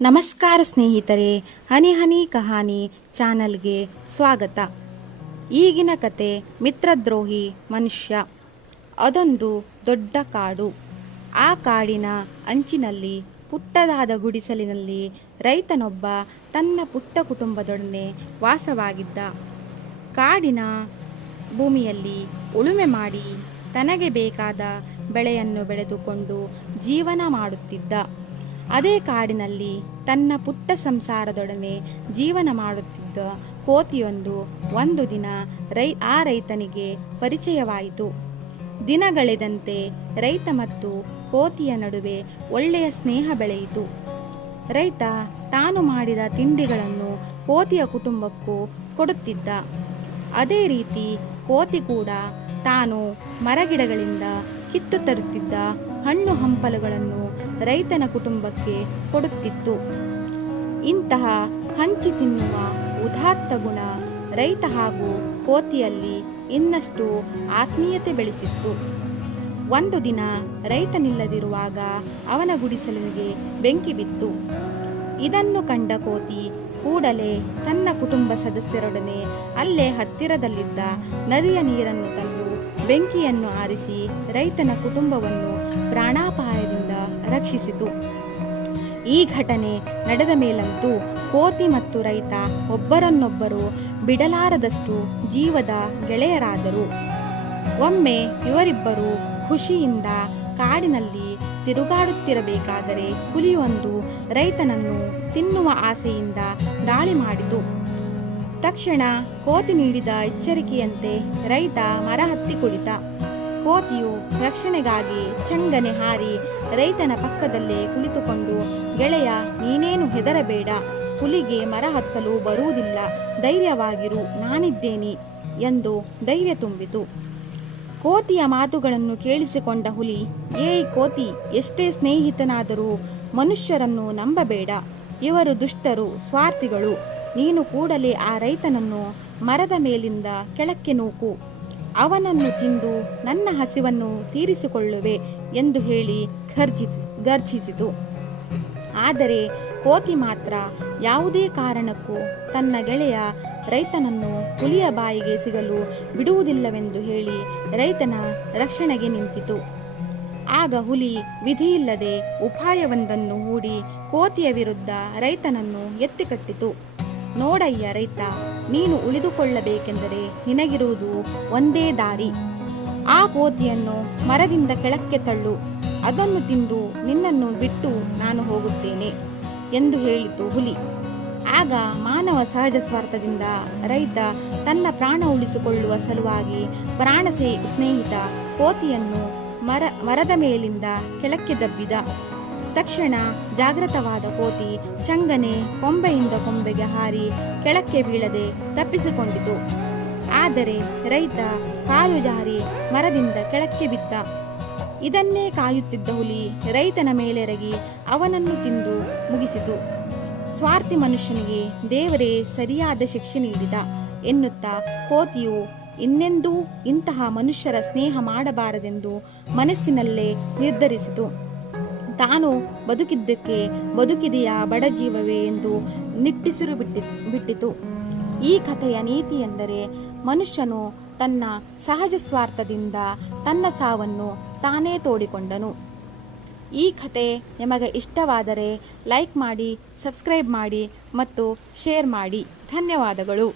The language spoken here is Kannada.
ನಮಸ್ಕಾರ ಸ್ನೇಹಿತರೆ, ಹನಿ ಹನಿ ಕಹಾನಿ ಚಾನಲ್ಗೆ ಸ್ವಾಗತ. ಈಗಿನ ಕತೆ ಮಿತ್ರದ್ರೋಹಿ ಮನುಷ್ಯ. ಅದೊಂದು ದೊಡ್ಡ ಕಾಡು. ಆ ಕಾಡಿನ ಅಂಚಿನಲ್ಲಿ ಪುಟ್ಟದಾದ ಗುಡಿಸಲಿನಲ್ಲಿ ರೈತನೊಬ್ಬ ತನ್ನ ಪುಟ್ಟ ಕುಟುಂಬದೊಡನೆ ವಾಸವಾಗಿದ್ದ. ಕಾಡಿನ ಭೂಮಿಯಲ್ಲಿ ಉಳುಮೆ ಮಾಡಿ ತನಗೆ ಬೇಕಾದ ಬೆಳೆಯನ್ನು ಬೆಳೆದುಕೊಂಡು ಜೀವನ ಮಾಡುತ್ತಿದ್ದ. ಅದೇ ಕಾಡಿನಲ್ಲಿ ತನ್ನ ಪುಟ್ಟ ಸಂಸಾರದೊಡನೆ ಜೀವನ ಮಾಡುತ್ತಿದ್ದ ಕೋತಿಯೊಂದು ಒಂದು ದಿನ ಆ ರೈತನಿಗೆ ಪರಿಚಯವಾಯಿತು. ದಿನಗಳೆದಂತೆ ರೈತ ಮತ್ತು ಕೋತಿಯ ನಡುವೆ ಒಳ್ಳೆಯ ಸ್ನೇಹ ಬೆಳೆಯಿತು. ರೈತ ತಾನು ಮಾಡಿದ ತಿಂಡಿಗಳನ್ನು ಕೋತಿಯ ಕುಟುಂಬಕ್ಕೂ ಕೊಡುತ್ತಿದ್ದ. ಅದೇ ರೀತಿ ಕೋತಿ ಕೂಡ ತಾನು ಮರಗಿಡಗಳಿಂದ ಕಿತ್ತು ತರುತ್ತಿದ್ದ ಹಣ್ಣು ಹಂಪಲುಗಳನ್ನು ರೈತನ ಕುಟುಂಬಕ್ಕೆ ಕೊಡುತ್ತಿತ್ತು. ಇಂತಹ ಹಂಚಿ ತಿನ್ನುವ ಉದಾತ್ತ ಗುಣ ರೈತ ಹಾಗೂ ಕೋತಿಯಲ್ಲಿ ಇನ್ನಷ್ಟು ಆತ್ಮೀಯತೆ ಬೆಳೆಸಿತ್ತು. ಒಂದು ದಿನ ರೈತನಿಲ್ಲದಿರುವಾಗ ಅವನ ಗುಡಿಸಲಿಗೆ ಬೆಂಕಿ ಬಿತ್ತು. ಇದನ್ನು ಕಂಡ ಕೋತಿ ಕೂಡಲೇ ತನ್ನ ಕುಟುಂಬ ಸದಸ್ಯರೊಡನೆ ಅಲ್ಲೇ ಹತ್ತಿರದಲ್ಲಿದ್ದ ನದಿಯ ನೀರನ್ನು ತಂದು ಬೆಂಕಿಯನ್ನು ಆರಿಸಿ ರೈತನ ಕುಟುಂಬವನ್ನು ಪ್ರಾಣಾಪಾಯದಿಂದ ರಕ್ಷಿಸಿತು. ಈ ಘಟನೆ ನಡೆದ ಮೇಲಂತೂ ಕೋತಿ ಮತ್ತು ರೈತ ಒಬ್ಬರನ್ನೊಬ್ಬರು ಬಿಡಲಾರದಷ್ಟು ಜೀವದ ಗೆಳೆಯರಾದರು. ಒಮ್ಮೆ ಇವರಿಬ್ಬರು ಖುಷಿಯಿಂದ ಕಾಡಿನಲ್ಲಿ ತಿರುಗಾಡುತ್ತಿರಬೇಕಾದರೆ ಹುಲಿಯೊಂದು ರೈತನನ್ನು ತಿನ್ನುವ ಆಸೆಯಿಂದ ದಾಳಿ ಮಾಡಿತು. ತಕ್ಷಣ ಕೋತಿ ನೀಡಿದ ಎಚ್ಚರಿಕೆಯಂತೆ ರೈತ ಮರ ಹತ್ತಿ ಕುಳಿತ. ಕೋತಿಯು ರಕ್ಷಣೆಗಾಗಿ ಚಂಗನೆ ಹಾರಿ ರೈತನ ಪಕ್ಕದಲ್ಲೇ ಕುಳಿತುಕೊಂಡು, ಗೆಳೆಯ, ನೀನೇನು ಹೆದರಬೇಡ, ಹುಲಿಗೆ ಮರ ಹತ್ತಲು ಬರುವುದಿಲ್ಲ, ಧೈರ್ಯವಾಗಿರು, ನಾನಿದ್ದೇನೆ ಎಂದು ಧೈರ್ಯ ತುಂಬಿತು. ಕೋತಿಯ ಮಾತುಗಳನ್ನು ಕೇಳಿಸಿಕೊಂಡ ಹುಲಿ, ಏಯ್ ಕೋತಿ, ಎಷ್ಟೇ ಸ್ನೇಹಿತನಾದರೂ ಮನುಷ್ಯರನ್ನು ನಂಬಬೇಡ, ಇವರು ದುಷ್ಟರು, ಸ್ವಾರ್ಥಿಗಳು. ನೀನು ಕೂಡಲೇ ಆ ರೈತನನ್ನು ಮರದ ಮೇಲಿಂದ ಕೆಳಕ್ಕೆ ನೂಕು, ಅವನನ್ನು ತಿಂದು ನನ್ನ ಹಸಿವನ್ನು ತೀರಿಸಿಕೊಳ್ಳುವೆ ಎಂದು ಹೇಳಿ ಗರ್ಜಿಸಿತು. ಆದರೆ ಕೋತಿ ಮಾತ್ರ ಯಾವುದೇ ಕಾರಣಕ್ಕೂ ತನ್ನ ಗೆಳೆಯ ರೈತನನ್ನು ಹುಲಿಯ ಬಾಯಿಗೆ ಸಿಗಲು ಬಿಡುವುದಿಲ್ಲವೆಂದು ಹೇಳಿ ರೈತನ ರಕ್ಷಣೆಗೆ ನಿಂತಿತು. ಆಗ ಹುಲಿ ವಿಧಿಯಿಲ್ಲದೆ ಉಪಾಯವೊಂದನ್ನು ಹೂಡಿ ಕೋತಿಯ ವಿರುದ್ಧ ರೈತನನ್ನು ಎತ್ತಿಕಟ್ಟಿತು. ನೋಡಯ್ಯ ರೈತ, ನೀನು ಉಳಿದುಕೊಳ್ಳಬೇಕೆಂದರೆ ನಿನಗಿರುವುದು ಒಂದೇ ದಾರಿ. ಆ ಕೋತಿಯನ್ನು ಮರದಿಂದ ಕೆಳಕ್ಕೆ ತಳ್ಳು, ಅದನ್ನು ತಿಂದು ನಿನ್ನನ್ನು ಬಿಟ್ಟು ನಾನು ಹೋಗುತ್ತೇನೆ ಎಂದು ಹೇಳಿತು ಹುಲಿ. ಆಗ ಮಾನವ ಸಹಜ ಸ್ವಾರ್ಥದಿಂದ ರೈತ ತನ್ನ ಪ್ರಾಣ ಉಳಿಸಿಕೊಳ್ಳುವ ಸಲುವಾಗಿ ಪ್ರಾಣ ಸ್ನೇಹಿತ ಕೋತಿಯನ್ನು ಮರದ ಮೇಲಿಂದ ಕೆಳಕ್ಕೆ ದಬ್ಬಿದ. ತಕ್ಷಣ ಜಾಗೃತವಾದ ಕೋತಿ ಚಂಗನೆ ಕೊಂಬೆಯಿಂದ ಕೊಂಬೆಗೆ ಹಾರಿ ಕೆಳಕ್ಕೆ ಬೀಳದೆ ತಪ್ಪಿಸಿಕೊಂಡಿತು. ಆದರೆ ರೈತ ಕಾಲು ಜಾರಿ ಮರದಿಂದ ಕೆಳಕ್ಕೆ ಬಿದ್ದ. ಇದನ್ನೇ ಕಾಯುತ್ತಿದ್ದ ಹುಲಿ ರೈತನ ಮೇಲೆರಗಿ ಅವನನ್ನು ತಿಂದು ಮುಗಿಸಿತು. ಸ್ವಾರ್ಥಿ ಮನುಷ್ಯನಿಗೆ ದೇವರೇ ಸರಿಯಾದ ಶಿಕ್ಷೆ ನೀಡಿದ ಎನ್ನುತ್ತಾ ಕೋತಿಯು ಇನ್ನೆಂದೂ ಇಂತಹ ಮನುಷ್ಯರ ಸ್ನೇಹ ಮಾಡಬಾರದೆಂದು ಮನಸ್ಸಿನಲ್ಲೇ ನಿರ್ಧರಿಸಿತು. ತಾನು ಬದುಕಿದ್ದಕ್ಕೆ ಬದುಕಿದೆಯಾ ಬಡಜೀವವೇ ಎಂದು ನಿಟ್ಟುಸಿರು ಬಿಟ್ಟಿತು. ಈ ಕಥೆಯ ನೀತಿ ಎಂದರೆ ಮನುಷ್ಯನು ತನ್ನ ಸಹಜ ಸ್ವಾರ್ಥದಿಂದ ತನ್ನ ಸಾವನ್ನು ತಾನೇ ತೋಡಿಕೊಂಡನು. ಈ ಕಥೆ ನಿಮಗೆ ಇಷ್ಟವಾದರೆ ಲೈಕ್ ಮಾಡಿ, ಸಬ್ಸ್ಕ್ರೈಬ್ ಮಾಡಿ ಮತ್ತು ಶೇರ್ ಮಾಡಿ. ಧನ್ಯವಾದಗಳು.